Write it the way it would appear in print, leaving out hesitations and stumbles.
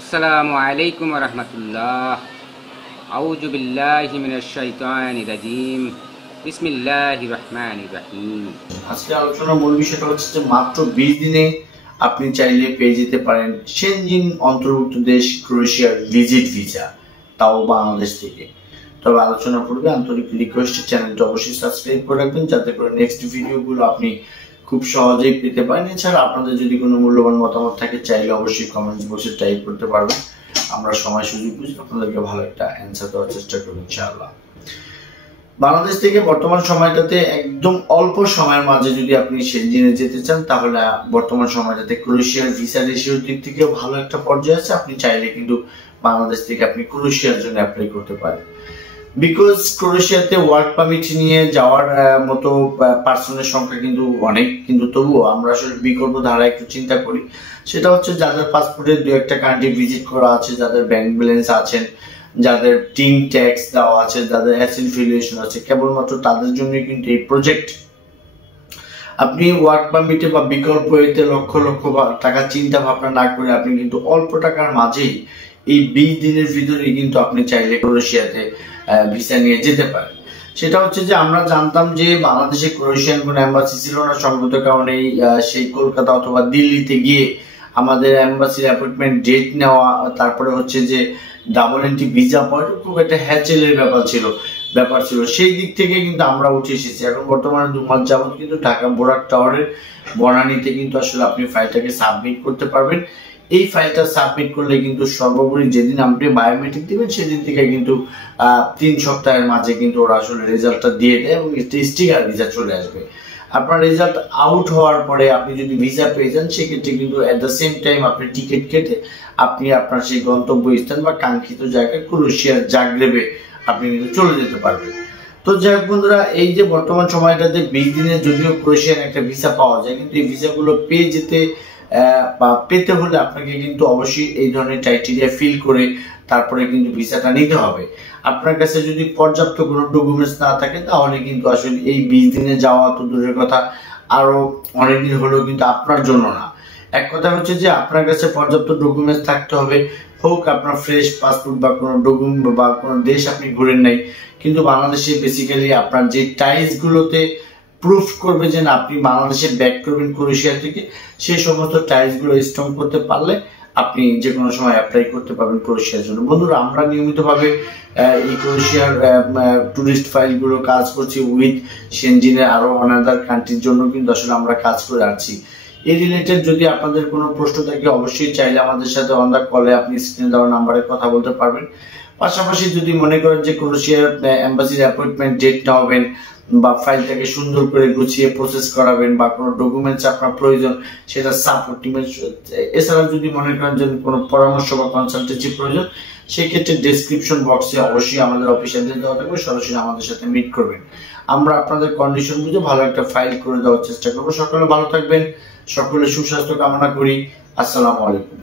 আসসালামু আলাইকুম ওয়া রাহমাতুল্লাহ। আউযু বিল্লাহি মিনাশ শাইতানির রাজীম। বিসমিল্লাহির রহমানির রহিম। আজকে আলোচনার মূল বিষয়টা হচ্ছে যে মাত্র 20 দিনে আপনি চাইলে পেয়ে যেতে পারেন সেনজিন অন্তর্ভুক্ত দেশ ক্রোয়েশিয়ার ভিজিট ভিসা, তাও বাংলাদেশ থেকে। তবে আলোচনার পূর্বে আন্তরিক রিকোয়েস্ট, চ্যানেলটা অবশ্যই সাবস্ক্রাইব করে রাখবেন যাতে করে নেক্সট ভিডিওগুলো আপনি খুব সহজেই পেতে পারেন। এছাড়া আপনাদের যদি কোনো মূল্যবান মতামত থাকে চাইলে অবশ্যই কমেন্টস বক্সে টাইপ করতে পারবেন। আমরা সময় সুযোগ বুঝে আপনাদেরকে ভালো একটা অ্যান্সার দেওয়ার চেষ্টা করব ইনশাআল্লাহ। বাংলাদেশ থেকে বর্তমান সময়টাতে একদম অল্প সময়ের মাঝে যদি আপনি সেনজিনে যেতে চান তাহলে বর্তমান সময়টাতে ক্রোয়েশিয়ার ভিসা রেশিওর দিক থেকেও ভালো একটা পর্যায়ে আছে। আপনি চাইলে কিন্তু বাংলাদেশ থেকে আপনি ক্রোয়েশিয়ার জন্য অ্যাপ্লাই করতে পারেন। বিকজ ক্রোয়েশিয়াতে ওয়ার্ক পারমিট নিয়ে যাওয়ার মতো পার্সনের সংখ্যা কিন্তু অনেক, কিন্তু তবুও আমরা আসলে বিকল্প ধারা একটু চিন্তা করি। সেটা হচ্ছে যাদের পাসপোর্টে দু একটা কান্ট্রি ভিজিট করা আছে, যাদের ব্যাংক ব্যালেন্স আছেন, যাদের টিন ট্যাক্স দেওয়া আছে, যাদের অ্যাফিলিয়েশন আছে, কেবলমাত্র তাদের জন্য কিন্তু এই প্রজেক্ট। আপনি ওয়ার্ক পারমিটে বা বিকল্প এতে লক্ষ লক্ষ টাকা চিন্তা ভাবনা না করে আপনি কিন্তু অল্প টাকার মাঝেই এই 20 দিনের ভিতরে কিন্তু আপনি চাইলে ক্রোয়েশিয়াতে ভিসা নিয়ে যেতে পারেন। সেটা হচ্ছে যে আমরা জানতাম যে বাংলাদেশে ক্রোয়েশিয়ান কোনো এম্বাসি ছিল না, সঙ্গত কারণে সেই কলকাতা অথবা দিল্লিতে গিয়ে আমাদের এম্বাসির অ্যাপয়েন্টমেন্ট ডেট নেওয়া, তারপরে হচ্ছে যে ডাবল এন্ট্রি ভিসা পাওয়া খুব একটা হ্যাচেলের ব্যাপার ছিল। সেই দিক থেকে কিন্তু আমরা উঠে এসেছি। এখন বর্তমানে 2 মাস যাবত কিন্তু ঢাকা বোরাক টাওয়ারের বনানীতে কিন্তু আসলে আপনি ফাইলটাকে সাবমিট করতে পারবেন। এই ফাইলটা সাবমিট করলে কিন্তু সর্বোপরি যেদিন আপনি বায়োমেট্রিক দিবেন সেদিন থেকে কিন্তু 3 সপ্তাহের মাঝে কিন্তু ওরা আসলে রেজাল্টটা দিয়ে দেয় এবং স্টিকার ভিসা চলে আসবে। আপনার রেজাল্ট আউট হওয়ার পরে আপনি যদি ভিসা পেয়ে যান সেক্ষেত্রে কিন্তু এট দ্য সেম টাইম আপনি টিকিট কেটে আপনি আপনার সেই গন্তব্য স্থান বা কাঙ্ক্ষিত জায়গায় ক্রোয়েশিয়ার জাগ্রেবে আপনি কিন্তু চলে যেতে পারবেন। তো যাই হোক বন্ধুরা, এই যে বর্তমান সময়টাতে 20 দিনের যদিও ক্রোয়েশিয়ান একটা ভিসা পাওয়া যায়, কিন্তু এই ভিসাগুলো পেয়ে যেতে বা পেতে হলে আপনাকে কিন্তু অবশ্যই এই ধরনের ক্রাইটেরিয়া ফিল করে তারপরে কিন্তু ভিসাটা নিতে হবে। আপনার কাছে যদি পর্যাপ্ত কোনো ডকুমেন্টস না থাকে তাহলে কিন্তু আসলে এই 20 দিনে যাওয়া তো দূরের কথা, আরো অনেকদিন হলেও কিন্তু আপনার জন্য না। এক কথা হচ্ছে যে আপনার কাছে পর্যাপ্ত ডকুমেন্টস থাকতে হবে, হোক আপনার ফ্রেশ পাসপোর্ট বা কোনো ডকুমেন্ট বা কোনো দেশ আপনি ঘুরেন নাই, কিন্তু বাংলাদেশে বেসিক্যালি আপনার যে টাইজ গুলোতে প্রুফ করবে যে আপনি বাংলাদেশে ব্যাক করবেন ক্রোয়েশিয়া থেকে, সেই সমস্ত টাইজ গুলো স্ট্রং করতে পারলে আপনি যে কোনো সময় অ্যাপ্লাই করতে পারবেন ক্রোয়েশিয়ার জন্য। বন্ধুরা, আমরা নিয়মিতভাবে এই ক্রোয়েশিয়ার টুরিস্ট ফাইলগুলো কাজ করছি উইথ সেনজিনের আরো অনাদার কান্ট্রির জন্য কিন্তু আসলে আমরা কাজ করে আসছি। এই রিলেটেড যদি আপনাদের কোনো প্রশ্ন থাকে অবশ্যই চাইলে আমাদের সাথে অন দা কলে আপনি স্ক্রিনে দেওয়া নাম্বারে কথা বলতে পারবেন। পাশাপাশি যদি মনে করেন যে ক্রোয়েশিয়ার এম্বাসির অ্যাপয়েন্টমেন্ট ডেট নেবেন বা ফাইলটাকে সুন্দর করে গুছিয়ে প্রসেস করাবেন বা কোনো ডকুমেন্টস আপনার প্রয়োজন সেটা সাপোর্ট টিমের, এছাড়া যদি মনে করেন যে কোনো পরামর্শ বা কনসালটেন্সি প্রয়োজন সেক্ষেত্রে ডেসক্রিপশন বক্সে অবশ্যই আমাদের অফিসিয়ালদের দেওয়া থাকবে, সরাসরি আমাদের সাথে মিট করবেন। আমরা আপনাদের কন্ডিশন বুঝে ভালো একটা ফাইল করে দেওয়ার চেষ্টা করবো। সকলে ভালো থাকবেন, সকলে সুস্বাস্থ্য কামনা করি। আসসালামু আলাইকুম।